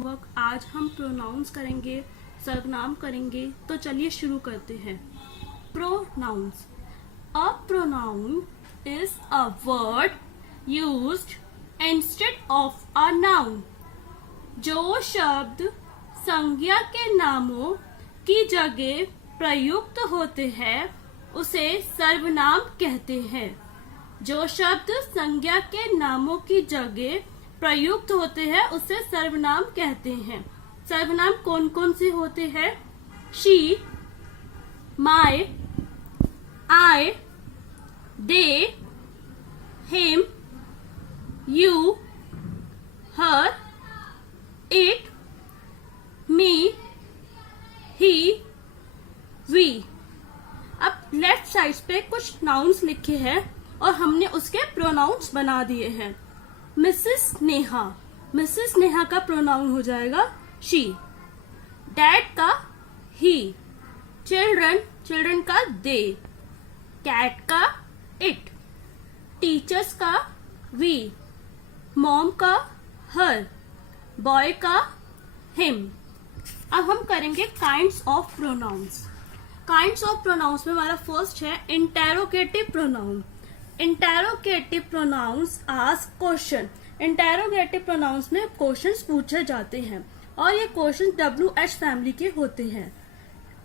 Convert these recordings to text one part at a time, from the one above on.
वक्त आज हम प्रोनाउंस करेंगे, सर्वनाम करेंगे। तो चलिए शुरू करते हैं। Pronouns. A pronoun is a word used instead of a noun. जो शब्द संज्ञा के नामों की जगह प्रयुक्त होते हैं उसे सर्वनाम कहते हैं। जो शब्द संज्ञा के नामों की जगह प्रयुक्त होते हैं उसे सर्वनाम कहते हैं। सर्वनाम कौन कौन से होते हैं? She, my, I, they, him, you, her, it, me, he, we. अब लेफ्ट साइड पे कुछ नाउन्स लिखे हैं और हमने उसके प्रोनाउंस बना दिए हैं। मिसेस नेहा, मिसेस नेहा का प्रोनाउन हो जाएगा शी। डैड का ही। चिल्ड्रन, चिल्ड्रन का दे। कैट का इट। टीचर्स का वी। मॉम का हर। बॉय का हिम। अब हम करेंगे kinds of pronouns. Kinds of pronouns में हमारा फर्स्ट है interrogative pronoun. Interrogative pronounce ask question. Interrogative pronounce में क्वेश्चंस पूछे जाते हैं और ये क्वेश्चन WH फैमिली के होते हैं।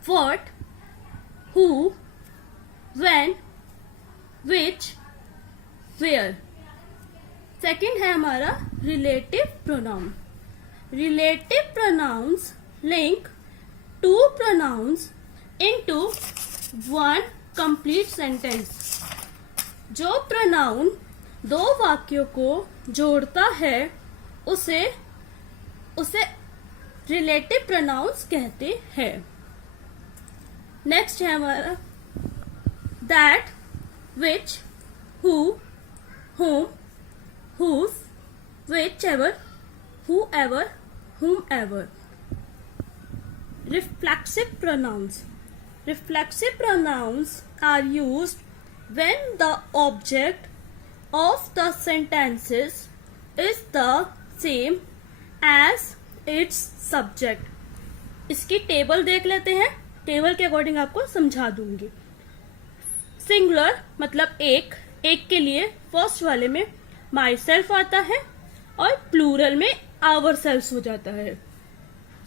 What, who, when, which, where. Second है हमारा relative pronoun. Relative pronouns link to pronouns into one complete sentence. जो प्रोनाउन दो वाक्यों को जोड़ता है उसे रिलेटिव प्रोनाउंस कहते हैं। नेक्स्ट है हमारा that, which, who, whom, whose, whichever, whoever, whomever. Reflexive pronouns. Reflexive pronouns are used when the object of the sentences is the same as its subject. इसकी टेबल देख लेते हैं। टेबल के according आपको समझा दूंगी। सिंगुलर मतलब एक, एक के लिए फर्स्ट वाले में माई सेल्फ आता है और प्लूरल में आवर सेल्फ हो जाता है।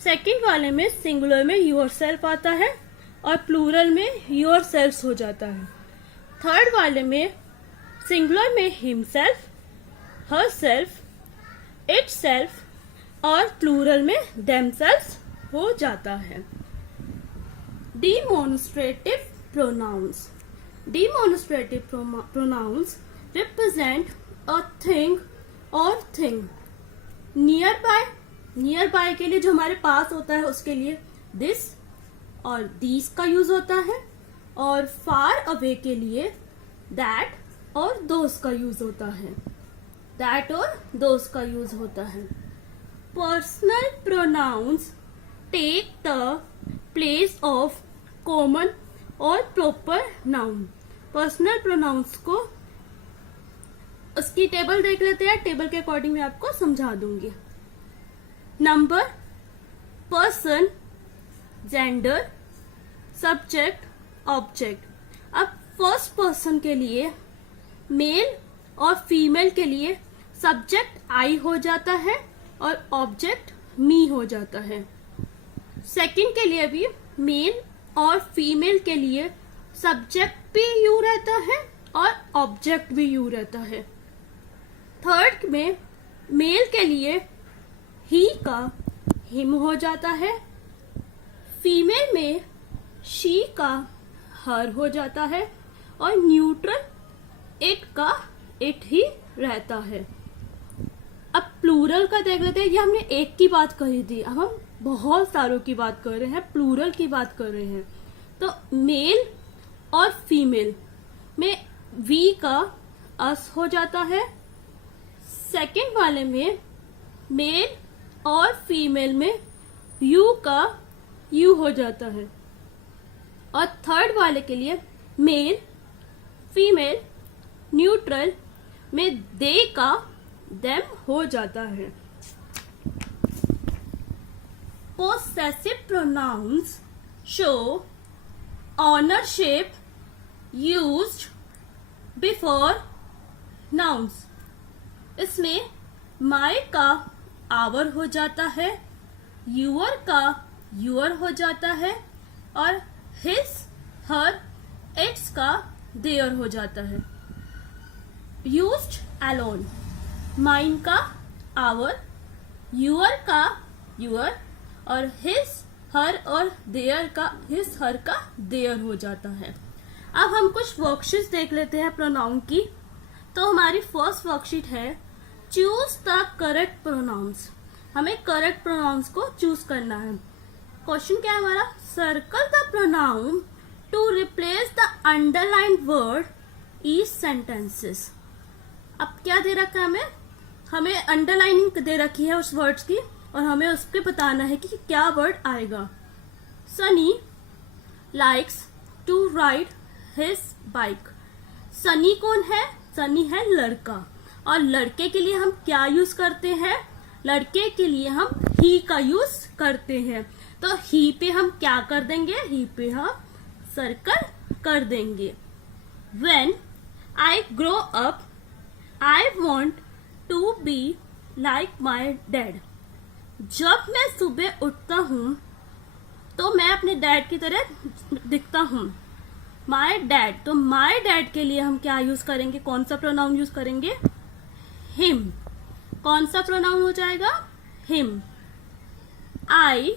सेकंड वाले में सिंगुलर में योर सेल्फ आता है और प्लूरल में योर सेल्फ हो जाता है। थर्ड वाले में सिंगुलर में him self, her self, it self और प्लूरल में देम सेल्फ हो जाता है। Demonstrative pronounce. Demonstrative pronouns represent a thing or thing. Nearby, nearby के लिए जो हमारे पास होता है उसके लिए this और these का यूज होता है और far away के लिए that और those का यूज होता है। that और those का यूज होता है। Personal pronouns take the place of common और प्रॉपर नाउन। पर्सनल प्रोनाउंस को उसकी टेबल देख लेते हैं। टेबल के अकॉर्डिंग मैं आपको समझा दूंगी। Number, person, gender, subject, object. अब फर्स्ट पर्सन के लिए मेल और फीमेल के लिए सब्जेक्ट आई हो जाता है और ऑब्जेक्ट मी हो जाता है। सेकंड के लिए भी मेल और फीमेल के लिए सब्जेक्ट भी यू रहता है और ऑब्जेक्ट भी यू रहता है। थर्ड में मेल के लिए ही का हिम हो जाता है। फीमेल में शी का हर हो जाता है और न्यूट्रल इट का इट ही रहता है। अब प्लूरल का देख लेते हैं। ये हमने एक की बात कही थी, अब हम बहुत सारों की बात कर रहे हैं, प्लूरल की बात कर रहे हैं। तो मेल और फीमेल में वी का अस हो जाता है। सेकंड वाले में मेल और फीमेल में यू का यू हो जाता है और थर्ड वाले के लिए मेल, फीमेल, न्यूट्रल में दे का देम हो जाता है। possessive pronouns show ownership used before nouns. इसमें my का our हो जाता है, your का your हो जाता है और his, her, its का their हो जाता है. Used alone, mine का our, your का your और his, her और their का his, her का their हो जाता है. अब हम कुछ वर्कशीट्स देख लेते हैं प्रोनाउन की. तो हमारी फर्स्ट वर्कशीट है चूज द करेक्ट प्रोनाउंस. हमें करेक्ट प्रोनाउंस को चूज करना है. क्वेश्चन क्या है हमारा? Circle the pronoun to replace the underlined word each sentences. अब क्या दे रखा है हमें अंडरलाइनिंग दे रखी है उस वर्ड्स की और हमें उसके बताना है कि क्या वर्ड आएगा. Sunny likes to ride his bike. Sunny कौन है? सनी है लड़का. और लड़के के लिए हम क्या यूज करते हैं? लड़के के लिए हम ही का यूज करते हैं. तो ही पे हम क्या कर देंगे? ही पे हम सर्कल कर देंगे. When I grow up, I want to be like my dad. जब मैं सुबह उठता हूँ तो मैं अपने डैड की तरह दिखता हूँ. माई डैड, तो माई डैड के लिए हम क्या यूज करेंगे? कौन सा प्रोनाउन यूज करेंगे? हिम. कौन सा प्रोनाउन हो जाएगा? Him. I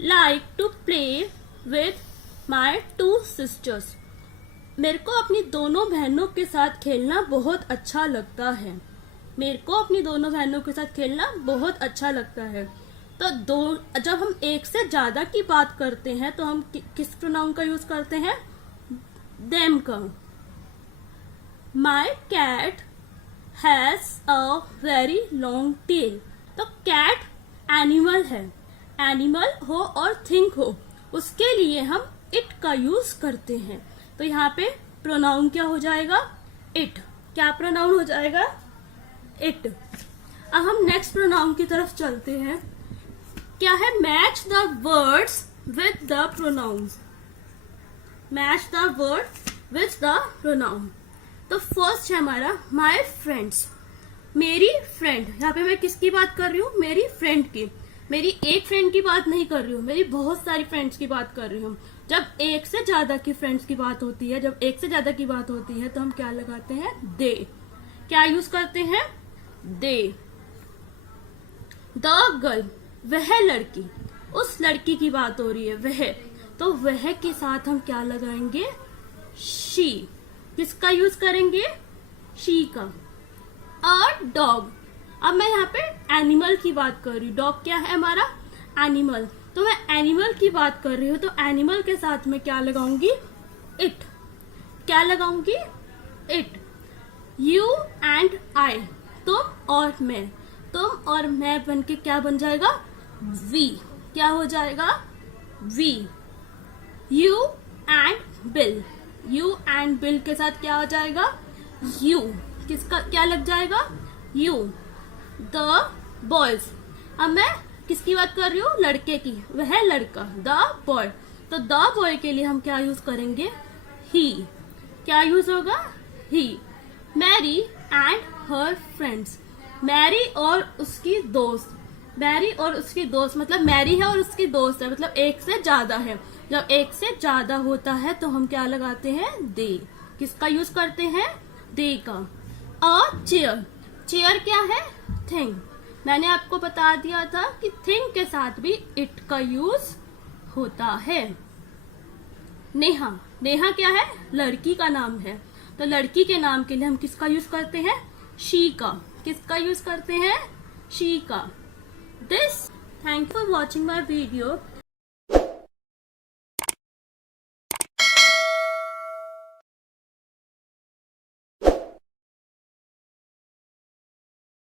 like to play with my 2 sisters. मेरे को अपनी दोनों बहनों के साथ खेलना बहुत अच्छा लगता है. मेरे को अपनी दोनों बहनों के साथ खेलना बहुत अच्छा लगता है. तो जब हम एक से ज्यादा की बात करते हैं तो हम किस प्रोनाउन का यूज करते हैं? देम का. My cat has a very long tail. तो कैट एनिमल है. एनिमल हो और थिंग हो उसके लिए हम इट का यूज करते हैं. तो यहाँ पे प्रोनाउन क्या हो जाएगा? इट. क्या प्रोनाउन हो जाएगा? इट. अब हम नेक्स्ट प्रोनाउन की तरफ चलते हैं. क्या है? Match the words with the pronounce. Match the word with the pronoun. तो फर्स्ट है हमारा माई फ्रेंड्स. मेरी फ्रेंड. यहाँ पे मैं किसकी बात कर रही हूँ? मेरी फ्रेंड की. मेरी एक फ्रेंड की बात नहीं कर रही हूँ, मेरी बहुत सारी फ्रेंड्स की बात कर रही हूँ. जब एक से ज्यादा की फ्रेंड्स की बात होती है, जब एक से ज्यादा की बात होती है तो हम क्या लगाते हैं? दे. क्या यूज करते हैं? दे. द गर्ल, वह लड़की. उस लड़की की बात हो रही है, वह. तो वह के साथ हम क्या लगाएंगे? शी. किसका यूज करेंगे? शी का. A dog. अब मैं यहाँ पे एनिमल की बात कर रही हूँ. डॉग क्या है हमारा? एनिमल. तो मैं एनिमल की बात कर रही हूँ तो एनिमल के साथ में क्या लगाऊंगी? इट. क्या लगाऊंगी? इट. You and I. तुम और मैं. तुम और मैं बन के क्या बन जाएगा? वी. क्या हो जाएगा? We. You and Bill. You and Bill के साथ क्या हो जाएगा? यू. किसका क्या लग जाएगा? यू. The boys. अब मैं किसकी बात कर रही हूँ? लड़के की. वह लड़का. The boy. तो द बॉय के लिए हम क्या यूज करेंगे? ही. क्या यूज होगा? He. Mary and her friends. Mary और उसकी दोस्त. मैरी और उसकी दोस्त मतलब मैरी है और उसकी दोस्त है, मतलब एक से ज्यादा है. जब एक से ज्यादा होता है तो हम क्या लगाते हैं? दे. किसका यूज करते हैं? दे का. अ चेयर. चेयर क्या है? थिंग. मैंने आपको बता दिया था कि थिंग के साथ भी इट का यूज होता है. नेहा. नेहा क्या है? लड़की का नाम है. तो लड़की के नाम के लिए हम किसका यूज करते हैं? शी का. किसका यूज करते हैं? शी का. This. Thank you for watching my video.